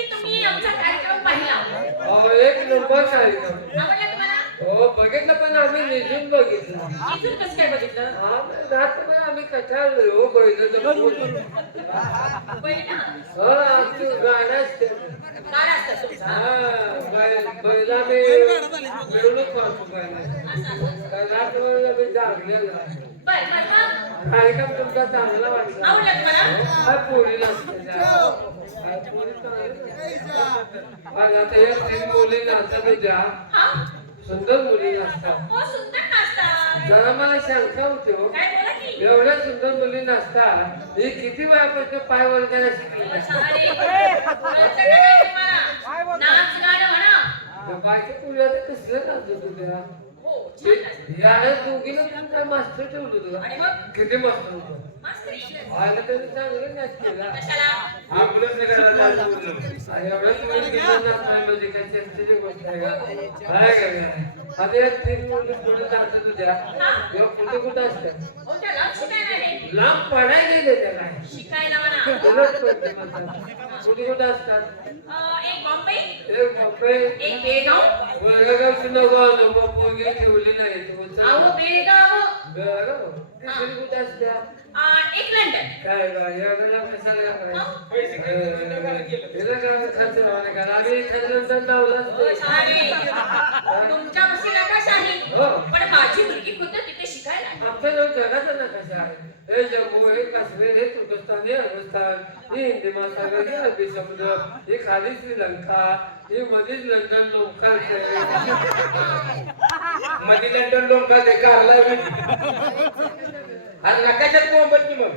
का तुम्ही आमचा कार्यक्रम पाहिला. एक नंबर कार्यक्रम. हो बघितलं पण आम्ही निजून बघितलं. इथून कसं काय बघितलं? हा रात्रभर आम्ही कटाळलो हो बैल. पहिला हो आमची गाणं असते. असतात तुमचा? हा बैल बैला मी मिरवणूक करतो बैला रात्रभर आम्ही जागलेलो आहे. बर बर मग कार्यक्रम तुमचा चांगला वाटला. आवडला तुम्हाला? काय पोरी नसते काय पोरी चांगल्या. आज आता या तीन मुली नाचत होत्या हा? सुंदर मुली नाचतात. हो जरा मला शंका होते हो. काय बोला की. एवढ्या सुंदर मुली नसतात ही किती वेळापासून पाय वर करायला शिकली म्हणा. बायच्या पुढे कसलं नाचत होत्या हो छान नाचतात. या दोघीला काय मास्टर ठेवलं तुला? आणि मग? किती मास्टर होतं? मास्तर तरी चांगलं म्हणजे आता कुठे कुठं असतात हो त्याला शिकायला आहे लांब पडाय गेले त्याला शिकायला म्हणा म्हणतात. कुठे कुठे असतात अं, एक बॉम्बे एक बापरे एक बेळगाव पोरगी ठेवली नाही. अहो बेळगाव बेळगाव? तिसरी कुठे असत्या अं, एक लंडन काय बा या वेळेला कशाला करायचं? पैसे किती खर्च करायला केलं? हिला काय खर्च लावा नाही का? आम्ही खर्च लावलाच हो, नाही. छाने. तुमच्या हो. पण माझी मुलगी खुद्द जवळ जगाचा नकाशा आहे हे जम्मू हे काश्मीर हे तुर्कस्तान हे अफगाणिस्तान हे हिंदी महासागर हे अरबी समुद्र हे खाली श्रीलंका हे मध्येच लंडन लोकांचं मध्ये लंडन लोक का ते कारला बी. आणि नकाशात कोंबत की मग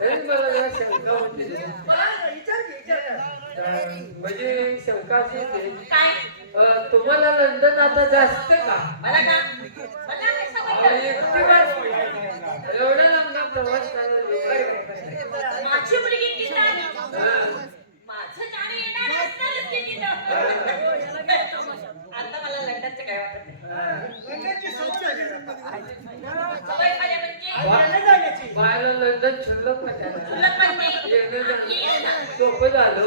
तरी मला जरा शंका होती. म्हणजे शंका अशी काय तुम्हाला लंडन आता जास्त का मला का माझी मुलगी तिथं आली. माझं जाणं येणार असणारच की तिथं? आता मला लंडनचं काय वाटत नाही. सवय झाली म्हणजे बायला लंडन शिल्लक. सोपं झालं.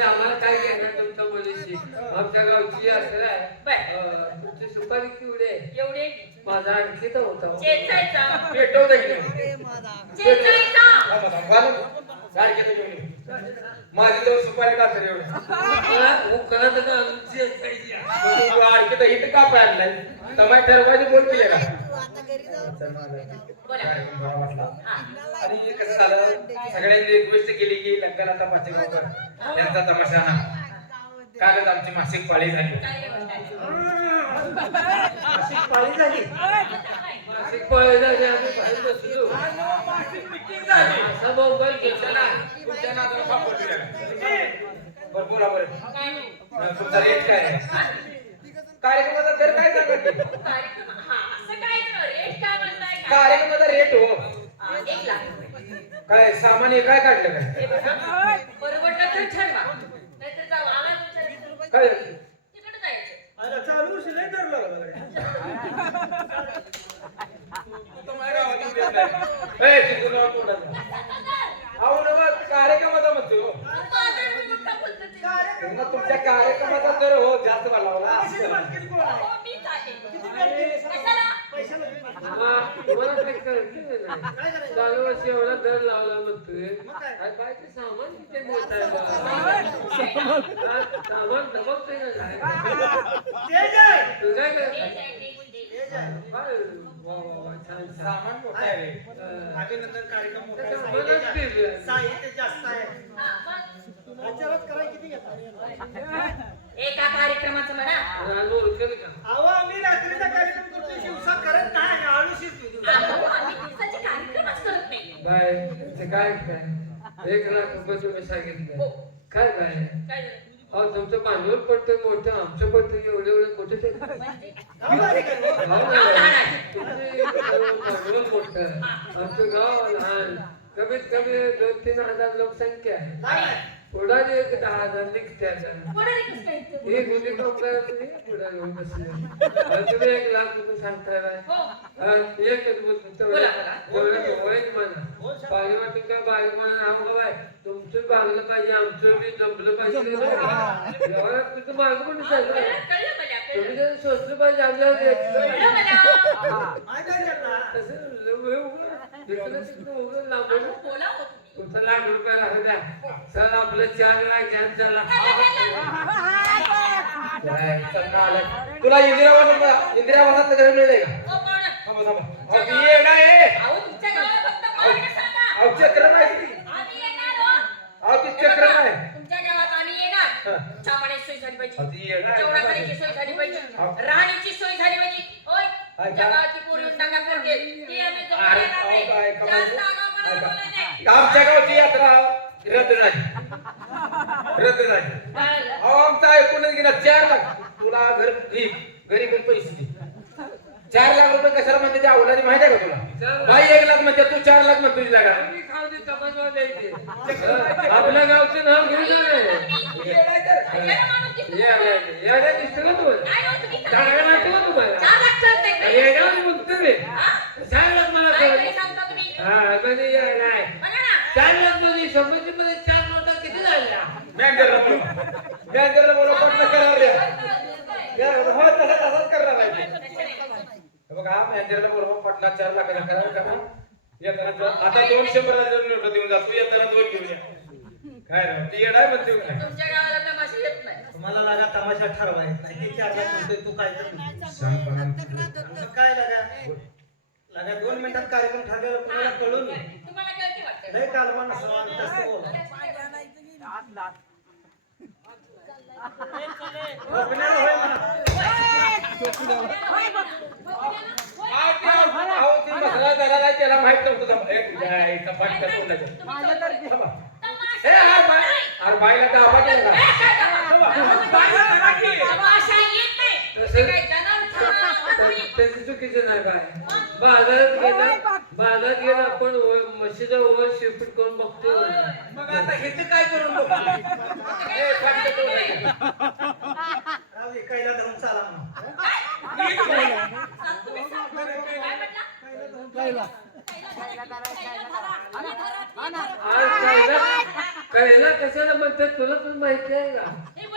आम्हाला काय घेणार तुमच्या मुलीशी? आमच्या गावची यात्रा आहे सुपारी आहे एवढे. माझा आणखी तर होता. चेचायचा. पेटवू. माझी तर सुपारी का तर एवढं उकळा तर का? आणखी तर इथं का पाय आणलाय. तमाय ठरवायची बोल केले का. हा. आणि हे. कसं झालं? सगळ्यांनी रिक्वेस्ट केली की तमाशे बरोबर त्यांचा तमाशा ना कालच आमची मासिक पाळी झाली चांगली गोष्ट आहे. मासिक पाळी झाली, आम्ही बाहेर बसलो. असा मोबाईल घेतला तुमच्या नादाला सापड दिला का? बरं बोला बरं काय नाही. अं, तुमचा रेट काय आहे कार्यक्रमाचा दर काय सांगत कार्यक्रम हा असं काय तर रेट काय म्हणताय काय? कार्यक्रमाचा रेट हो एक लाख रुपये. काय सामान्य काय काढलं काय हे बघा, परवडलं तर ठरवा नाहीतर जाऊ आम्हाला विचारायचं. काय? तिकडं जायचं. ए, तिथून नाव तोंडाला. अहो ना मग कार्यक्रमाचा म्हणतो हो. मग तुमच्या कार्यक्रमाचा दर हो जास्त वाढवला हो, आहे. हा, नाही. चालू वर्षी एवढा दर लावला म्हणतोय सामान किती मोठं आहे बा. हा, सामान दबकतंय ना काय? तू काय ते करत जाय, ते जाय. काय? वा, वा, वा, छान, छान. सामान मोठं आहे रे. हा. अभिनंदन कार्यक्रम मोठा आहे. त्याच्या मनात फिरलं. हा, मग एका कार्यक्रमाचं म्हणा? अहो, आम्ही दिवसाचे कार्यक्रमच करत नाही बाय ते काय काय? एक लाख रुपये तुम्ही सांगितले. हो. काय काय? अहो तुमचं भांडवल पडतं मोठं. आमचं पडतं एवढे एवढे कुठे ते म्हणजे? भांडवल मोठं आमचं गाव लहान. कमीत कमी दोन तीन हजार लोकसंख्या आहे. पुढारी एक दहा हजार निघते आता कोणाला कसं काय मुली कंपनी तुम्ही पुढारी होऊन बसले आणि तुम्ही एक लाख रुपये सांगताय ना हो. हा, एकच बोलतो बोला, बोला. तेवढं होईल म्हणा पाणी वाटून काय बारीक म्हणा आम्हाला बाय तुमचं भागलं पाहिजे आमचं बी जमलं पाहिजे एवढं तुझं मार्ग पण हा, सांगा कळलं, कळलं मला, तुम्ही कळलं. जर सोचलं पाहिजे आपल्याला कळलं. मला. हे उघडं, इकडं तिकडं उघडं लांबून. बोला हो. तुमचा लाख रुपये लागू द्या. सर आपलं चार लाख ना आलाय. तुला इंदिरावनात इंदिरावनात घर मिळेल का? हो, पाहुणं. थांबा थांबा. अहो, येणार चक्र नाही किती येणार हो. अहो ती चक्र नाही. येणार. हा. चहा पाण्याची सोय झाली पाहिजे. अहो, ती येणार सोय झाली झाली होय. तुमच्या? गावाची पोरी दंगा करतील ती आम्ही अरे, येणार नाही. काय जास्त? बोलायचं नाही. आमच्या गावची यात्रा? रद्द झाली. रद्द झाली? अहो आमचा ऐकूनच गेला चार लाख. तुला घर पण पैसे दे चार लाख रुपये कशाला म्हणते त्या अवलादी माहिती आहे का तुला? बाई एक लाख म्हणते तू चार लाख म्हणतो तुझी लागा आम्ही खाऊ दे तमाशवाले इथे. आपल्या गावचं नाव घेऊ नये याला माणूस दिसतो. आले, हे आले दिसतं का तुम्हाला? काय हो तुम्ही? चांगलं वाटतं का तुम्हाला? चहा लागतं नाही का? हे गाव बोलतो मी. चार लाख मला काय कळलं. तरी सांगता तुम्ही? हा, कधी हे नाही. बघा ना. चार लाखमध्ये शंभरची मध्ये चार नोटा किती झाल्या मॅनेजरला बोलव मॅनेजरला बोलव पटलं करावं द्या या, हो तसा तसाच करणार आहे ते. हे बघा मॅनेजरला पटला चार लाखाचा करा करा. येताना आता दोन शंभराला जर नोट देऊन जातो येताना दोन घेऊन या. काय रे ती येणार म्हणते? तुमच्या गावाला तमाशा येत नाही. तुम्हाला लागा तमाशा ठरवायचा नाही ते चार लाख म्हणतोय, तू काय कर काय लागा? लागा दोन मिनिटात कार्यक्रम ठरलेला तुम्हाला कळून तुम्हाला कळते वाटतं. लय कालवान सवाल जास्त बोला. बघण्याला होय म्हणा. तमाशा येत नाही तसं- काय जनावर थांबा, तुम्ही. त्याची चुकीचं नाही बाय बाजारात गेला बाजारात गेला आपण म्हशीचा ओव्हर शिफ्ट करून बघतो मग आता ह्याचं काय करून बघू? ए, पाठ कर कोणाच्या. राव, विकायला धरून चाला म्हणा तुम्ही सांगा. काय म्हटलं? कळला कशाला म्हणतात तुला पण माहिती आहे का हे.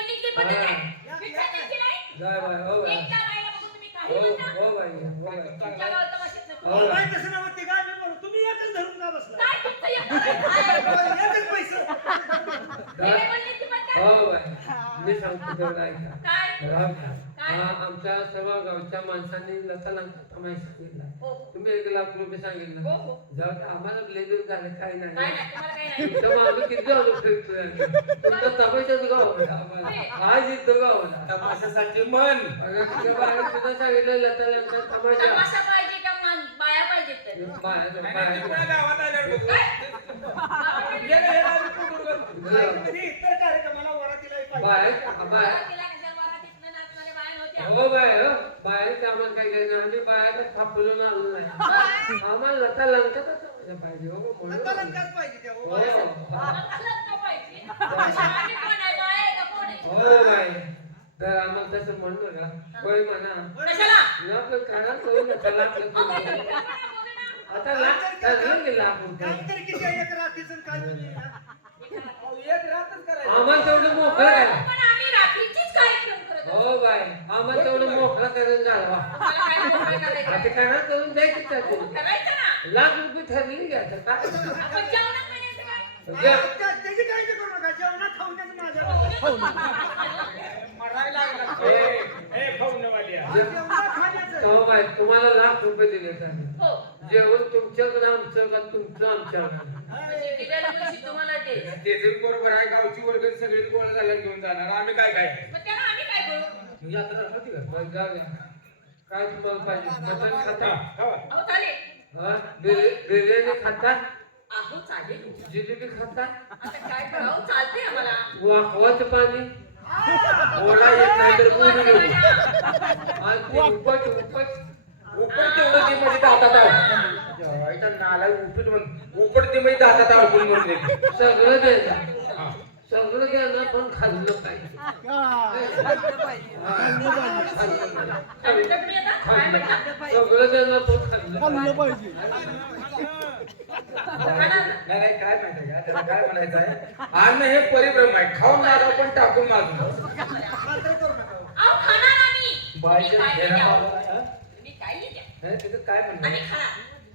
जाय बाय हो बाय एकटा बाईला बघून तुम्ही काही हो म्हणता? हो बाई हो बाई. हो बाई. तसं काय मी म्हणू, तुम्ही एकच धरून का बसला? एकच पैसे हे काय बोलली की पद्धत? हो बाई मी सांगतो तेवढं ऐका काय? राम राम. हा आमच्या सर्व गावच्या माणसांनी लता लांचा तमाशा सांगितला. हो. तुम्ही एक लाख रुपये सांगितलं. हो, हो. जाऊ आम्हाला लेबर झालं काही काय नाही आम्ही किती आलो फिरतोय. तुमचा तमाशाच गाव होता आज इथं गाव होता तमाशासाठी मन सुद्धा सांगितलं लता लांचा तमाशा तमाशा पाहिजे का मान- बाया पाहिजेत बाय बाय हो बाय हो बाहेर ते आम्हाला काही काही नाही आम्ही बाहेर फापलून आलो नाही आम्हाला लता लंकाचा पाहिजे हो हो. बाय तर आम्हाला तसं म्हणू नका होय म्हणा आपलं कारण करू नका लागलं आता लाख ठरलं रात्रीचं काय तुम्ही हा? अहो, एक रातच करायचं. आम्हाला तेवढं मोकळं करा पण आम्ही रात्रीचीच कार्यक्रम करत असतो. हो बाय आम्हाला तेवढं मोकळं करून घालवा तुम्हाला काय मोकळं करायचं? आता काना करून द्यायचं त्याचे करायचं ना. लाख रुपये ठरली घ्या आता काय आपण जेवणात म्हणायचं काय? द्या. त्या- त्याची काळजी करू नका जेवणात खाऊन त्याचं माझ्या मरायला लागला. ए, ए, फाऊंडवालिया. जेवणात खाण्याचं हो बाय तुम्हाला लाख रुपये दिले हो. जेवण तुमच्याकडे आमचं का तुमचं आमच्याकडे म्हणजे तुम्हाला. ते. बरोबर आहे गावची वर्ग सगळी गोळा झाल्या घेऊन जाणार. आम्ही काय काय? मग त्याला आम्ही काय करू? मग यात्रा राहते का बरं, जाऊ द्या. काय तुम्हाला पाहिजे? मटण खाता? खावा. अहो, चालेल. हा? बिर्या- बिर्याणी खाता? चालेल. जिलेबी खाता? आता काय करावं चालते आम्हाला. वाकवाचं पाणी. बोला येत नाही तर बोलू नको. आणि ते उपट उपट. उपट तेवढं ते मध्ये दातात आव. इथं नाला उपट म्हण उपट ते मध्ये दातात अडकून म्हणून देते. सगळं द्यायचं हा. सगळं द्यायला पण खाल्लं पाहिजे नाही. काय म्हणता तुम्ही आता काय? म्हणता सगळं द्यायला पण खाल्लं पाहिजे. नाही नाही काय माहिती त्याला काय म्हणायचं आहे? अन्न हे परिभ्रम आहे. खाऊन मागा पण टाकून मागू अहो नाही, त्याचं काय आणि? खा.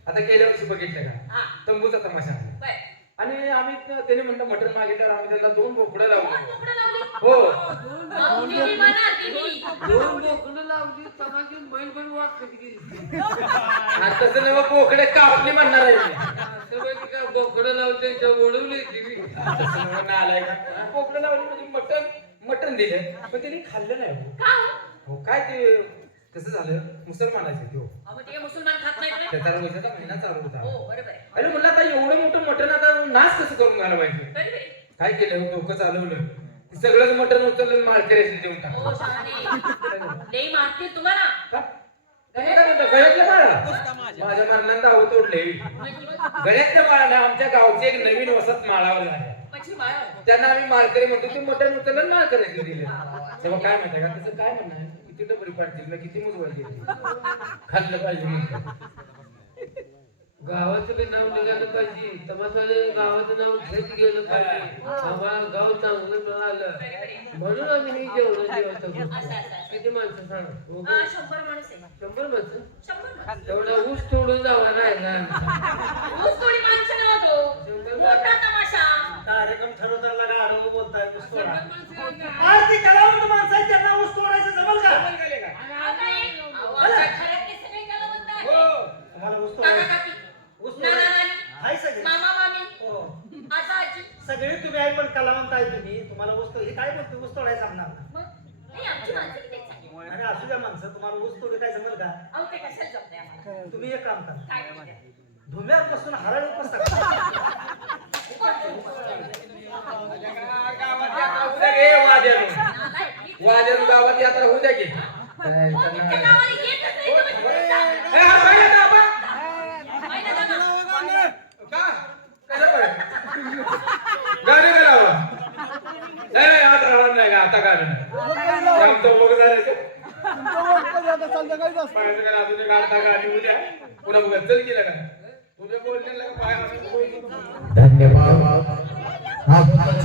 आता गेल्या वर्षी बघितलं का? हा. तंबूचा तमाशा आहे. बर आणि आम्ही त- त्याने म्हणलं मटण मागितल्यावर आम्ही त्यांना दोन बोकडे लावले. लावली? हो. म्हणा दोन बोकडं लावली तमाची मैल पण वाक कधी गेली. नव बोकडे कापली म्हणणार आहे. मी. असं माहिती का बोकडं लावते त्या ओढवली ती तसं नव्ह बोकडे लावली म्हणजे मटण मटण दिलं पण त्यांनी खाल्लं नाही. हो. का हो? हो काय ते कसं झालं? मुसलमानाचे तो मुसलमान खात नाही तुम्ही? त्याचा रोजाचा महिना चालू होता. हो बरोबर आहे. अरे म्हणलं आता एवढं मोठं मटण आता नाश कसं करून घाला पाहिजे बरोबर आहे. काय केलं? डोकं चालवलं. ते सगळंच मटण उचललं माळकऱ्याशी देऊन हो टाकलं शहाणे. लई मारतील तुम्हाला. का? त्यांनी काय म्हणतात माझ्या. मरणात दाव तोडले. म्हणजे गळ्यातल्या माळा आमच्या गावचे एक नवीन वसत माळावर झाले. म्हणजे माळ त्यांना आम्ही माळकरी म्हणतो ते मटण उचललं आणि माळकऱ्याशी दिले तेव्हा काय म्हणते का? त्याचं काय म्हणणं आहे? किती डबरी पाडतील मी किती मुजवाय गेली खाल्लं पाहिजे गावाचं बी नाव निघालं पाहिजे. तमाशाने गावाचं नाव घेत गेलं पाहिजे. आम्हाला गाव चांगलं मिळालं. म्हणून आम्ही हे जेवण जेवतो. किती माणसं सांग? हो शंभर माणूस तेवढा ऊस तोडून जावा राहिला ऊस थोडी माणसं नव्हतो मोठा तमाशा कार्यक्रम ठरवताना लागा आडवं बोलताय ऊस तोडा. आज ते कलावंत माणसं आहेत त्यांना ऊस तोडायचं जमल का. तुम्हाला ऊस तोडायचं. ऊस तोडायचं. सगळे. हो. आजा आजी. सगळे तुम्ही आहे पण कलावंत आहे तुम्ही. तुम्हाला ऊस तो- हे काय ऊस तोडायला सांगणार ना. आणि असू द्या माणसं. तुम्हाला ऊस तोडी काय जमल का? तुम्ही एक काम करा. म्हणते? धुम्यापासून हरळ उपस वाजन गावात यात्रा होऊ द्या की.